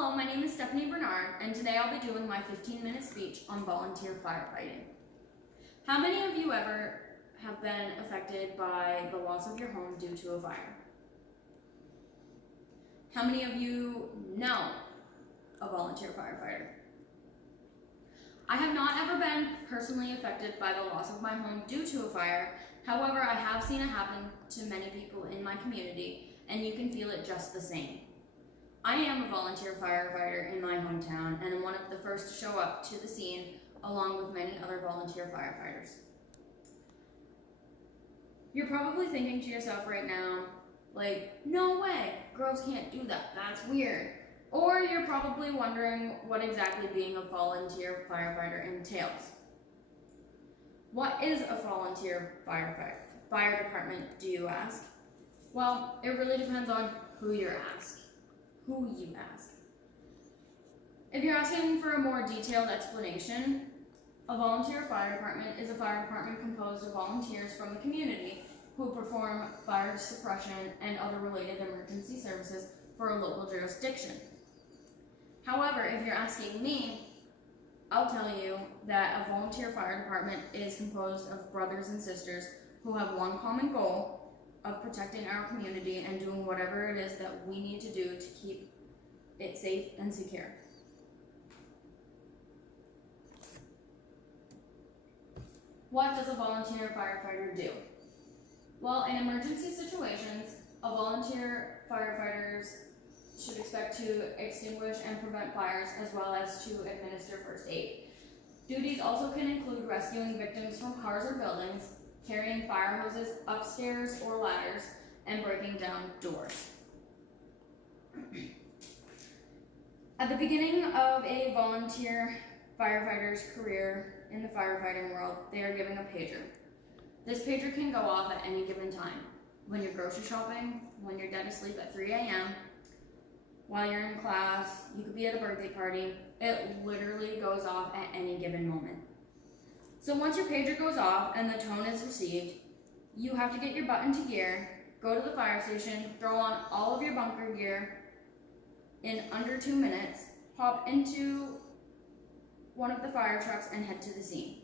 Hello, my name is Stephanie Bernard, and today I'll be doing my 15-minute speech on volunteer firefighting. How many of you ever have been affected by the loss of your home due to a fire? How many of you know a volunteer firefighter? I have not ever been personally affected by the loss of my home due to a fire. However, I have seen it happen to many people in my community, and you can feel it just the same. I am a volunteer firefighter in my hometown, and I'm one of the first to show up to the scene along with many other volunteer firefighters. You're probably thinking to yourself right now, like, no way, girls can't do that, that's weird. Or you're probably wondering what exactly being a volunteer firefighter entails. What is a volunteer fire department, do you ask? Well, it really depends on who you ask. If you're asking for a more detailed explanation, a volunteer fire department is a fire department composed of volunteers from the community who perform fire suppression and other related emergency services for a local jurisdiction. However, if you're asking me, I'll tell you that a volunteer fire department is composed of brothers and sisters who have one common goal of protecting our community and doing whatever it is that we need to do to keep it safe and secure. What does a volunteer firefighter do? Well, in emergency situations, a volunteer firefighters should expect to extinguish and prevent fires as well as to administer first aid. Duties also can include rescuing victims from cars or buildings, carrying fire hoses upstairs or ladders, and breaking down doors. At the beginning of a volunteer firefighter's career in the firefighting world, they are given a pager. This pager can go off at any given time. When you're grocery shopping, when you're dead asleep at 3 a.m., while you're in class, you could be at a birthday party. It literally goes off at any given moment. So once your pager goes off and the tone is received, you have to get your butt into gear, go to the fire station, throw on all of your bunker gear in under 2 minutes, hop into one of the fire trucks and head to the scene.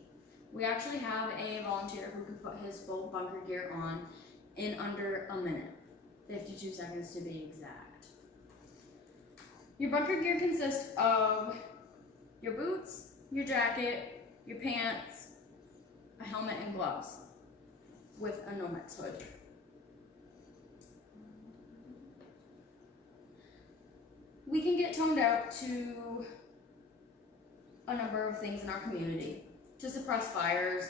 We actually have a volunteer who can put his full bunker gear on in under a minute, 52 seconds to be exact. Your bunker gear consists of your boots, your jacket, your pants, a helmet and gloves with a Nomex hood. We can get toned out to a number of things in our community. To suppress fires,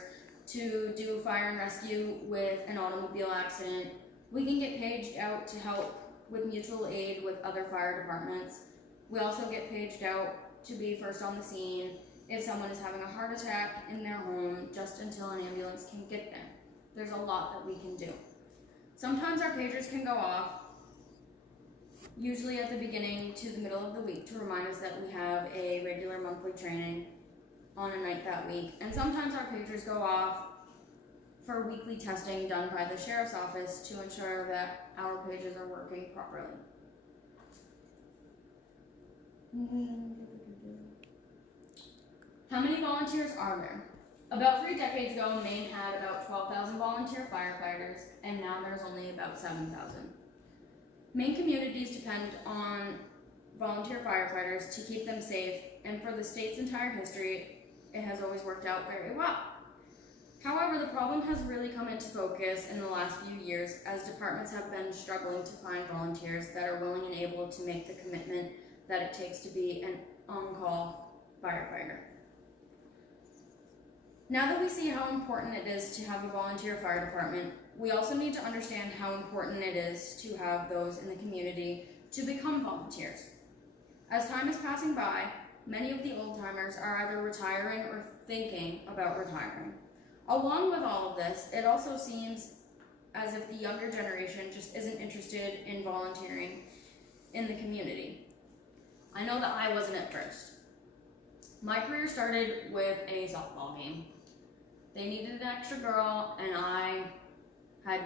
to do fire and rescue with an automobile accident. We can get paged out to help with mutual aid with other fire departments. We also get paged out to be first on the scene if someone is having a heart attack in their home just until an ambulance can get there. There's a lot that we can do. Sometimes our pagers can go off, usually at the beginning to the middle of the week, to remind us that we have a regular monthly training on a night that week. And sometimes our pagers go off for weekly testing done by the sheriff's office to ensure that our pagers are working properly. How many volunteers are there? About 3 decades ago, Maine had about 12,000 volunteer firefighters, and now there's only about 7,000. Maine communities depend on volunteer firefighters to keep them safe, and for the state's entire history, it has always worked out very well. However, the problem has really come into focus in the last few years as departments have been struggling to find volunteers that are willing and able to make the commitment that it takes to be an on-call firefighter. Now that we see how important it is to have a volunteer fire department, we also need to understand how important it is to have those in the community to become volunteers. As time is passing by, many of the old-timers are either retiring or thinking about retiring. Along with all of this, it also seems as if the younger generation just isn't interested in volunteering in the community. I know that I wasn't at first. My career started with a softball game. They needed an extra girl, and I had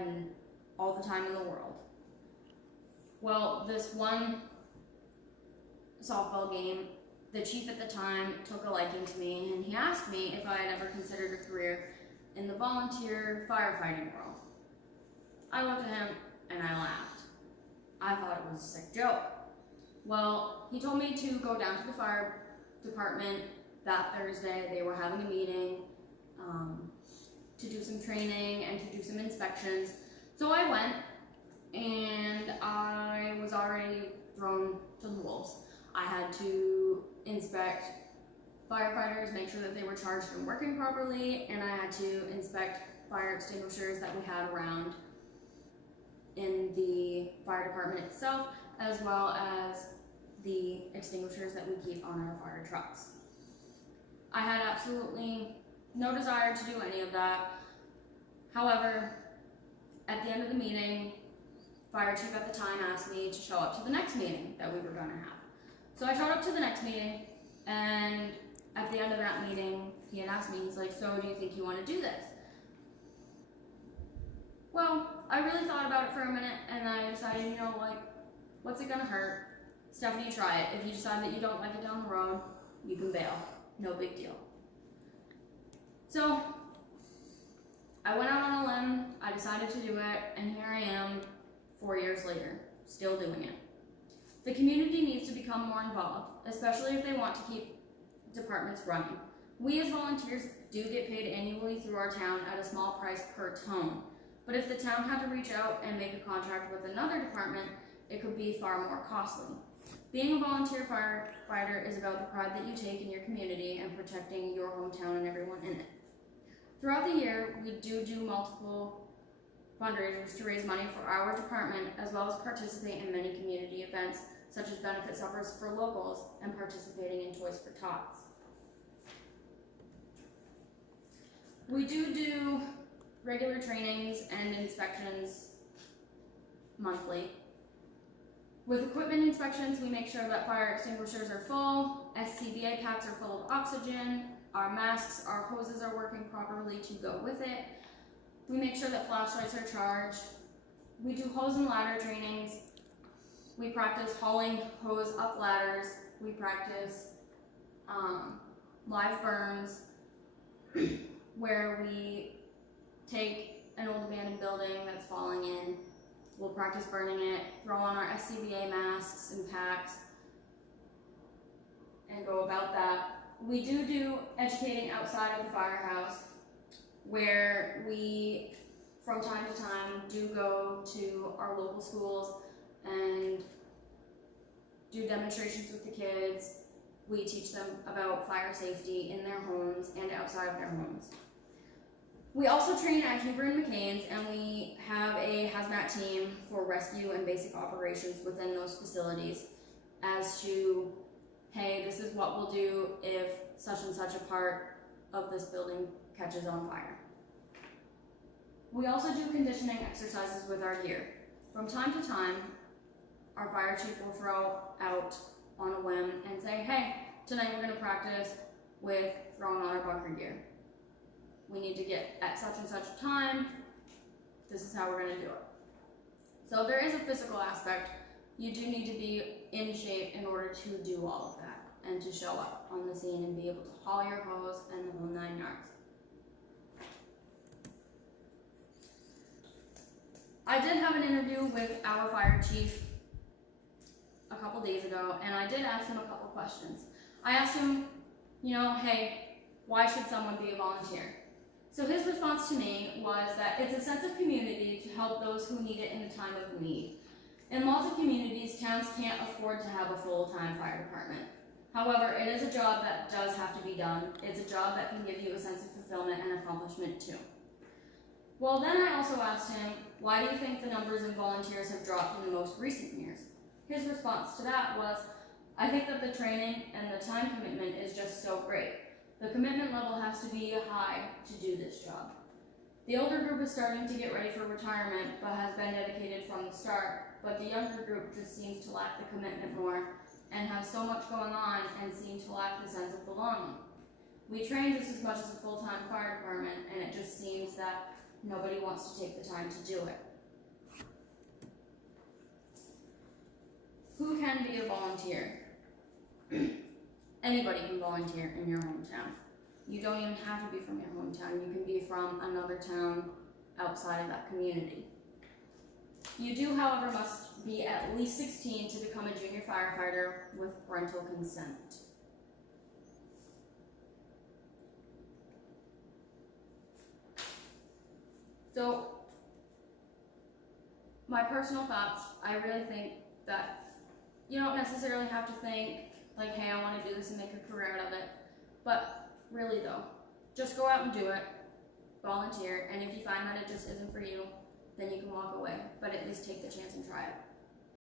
all the time in the world. Well, this one softball game, the chief at the time took a liking to me, and he asked me if I had ever considered a career in the volunteer firefighting world. I looked at him and I laughed. I thought it was a sick joke. Well, he told me to go down to the fire department that Thursday. They were having a meeting to do some training and to do some inspections. So I went, and I was already thrown to the wolves. I had to inspect firefighters, make sure that they were charged and working properly, and I had to inspect fire extinguishers that we had around in the fire department itself, as well as the extinguishers that we keep on our fire trucks. I had absolutely no desire to do any of that. However, at the end of the meeting, fire chief at the time asked me to show up to the next meeting that we were going to have. So I showed up to the next meeting, and at the end of that meeting, he had asked me, he's like, so do you think you want to do this? Well, I really thought about it for a minute, and I decided, you know, like, what's it gonna hurt? Stephanie, try it. If you decide that you don't like it down the road, you can bail. No big deal. So, I went out on a limb, I decided to do it, and here I am 4 years later, still doing it. The community needs to become more involved, especially if they want to keep departments running. We as volunteers do get paid annually through our town at a small price per tone, but if the town had to reach out and make a contract with another department, it could be far more costly. Being a volunteer firefighter is about the pride that you take in your community and protecting your hometown and everyone in it. Throughout the year, we do multiple fundraisers to raise money for our department, as well as participate in many community events, such as benefit suppers for locals and participating in Toys for Tots. We do regular trainings and inspections monthly. With equipment inspections, we make sure that fire extinguishers are full, SCBA packs are full of oxygen, our masks, our hoses are working properly to go with it. We make sure that flashlights are charged. We do hose and ladder trainings. We practice hauling hose up ladders. We practice live burns, where we take an old abandoned building that's falling in. We'll practice burning it, throw on our SCBA masks and packs, and go about that. We do educating outside of the firehouse, where we, from time to time, do go to our local schools and do demonstrations with the kids. We teach them about fire safety in their homes and outside of their homes. We also train at Huber and McCain's, and we have a hazmat team for rescue and basic operations within those facilities as to, hey, this is what we'll do if such and such a part of this building catches on fire. We also do conditioning exercises with our gear. From time to time, our fire chief will throw out on a whim and say, hey, tonight we're going to practice with throwing on our bunker gear. We need to get at such and such a time. This is how we're going to do it. So there is a physical aspect. You do need to be in shape in order to do all of that and to show up on the scene and be able to haul your hose and the whole 9 yards. I did have an interview with our fire chief a couple days ago, and I did ask him a couple questions. I asked him, you know, hey, why should someone be a volunteer? So his response to me was that it's a sense of community to help those who need it in the time of need. In lots of communities, towns can't afford to have a full-time fire department. However, it is a job that does have to be done. It's a job that can give you a sense of fulfillment and accomplishment too. Well, then I also asked him, why do you think the numbers of volunteers have dropped in the most recent years? His response to that was, I think that the training and the time commitment is just so great. The commitment level has to be high to do this job. The older group is starting to get ready for retirement, but has been dedicated from the start, but the younger group just seems to lack the commitment more and have so much going on and seem to lack the sense of belonging. We train just as much as a full-time fire department, and it just seems that nobody wants to take the time to do it. Who can be a volunteer? Anybody can volunteer in your hometown. You don't even have to be from your hometown. You can be from another town outside of that community. You do, however, must be at least 16 to become a junior firefighter with parental consent. So, my personal thoughts, I really think that you don't necessarily have to think like, hey, I want to do this and make a career out of it. But really though, just go out and do it, volunteer, and if you find that it just isn't for you, then you can walk away. But at least take the chance and try it.